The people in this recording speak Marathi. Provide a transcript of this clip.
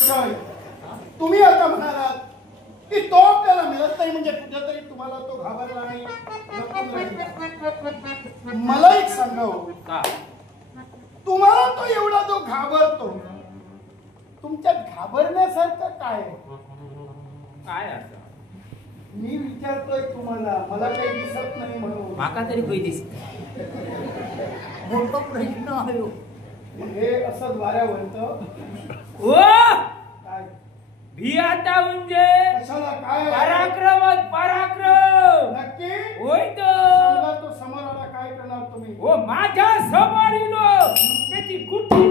विषय तुम्ही आता म्हणालात की तो आपल्याला मिळत नाही म्हणजे कुठेतरी तुम्हाला तो घाबरला नाही मला एक सांगाव तुम्हाला तो एवढा जो घाबरतो तुमच्यात घाबरण्यासारखं काय काय असं मी विचारतोय तुम्हाला मला काही दिसत नाही म्हणून माका तरी काही दिसत मोठा प्रश्न आहे हे असं द्वाऱ्यावरत ओ काय भी आता म्हणजे कशाला काय पराक्रम पराक्रम नक्की होय तो समजा तो समोर आला काय करणार तुम्ही ओ माझ्या समोर येलो त्याची गुट्टी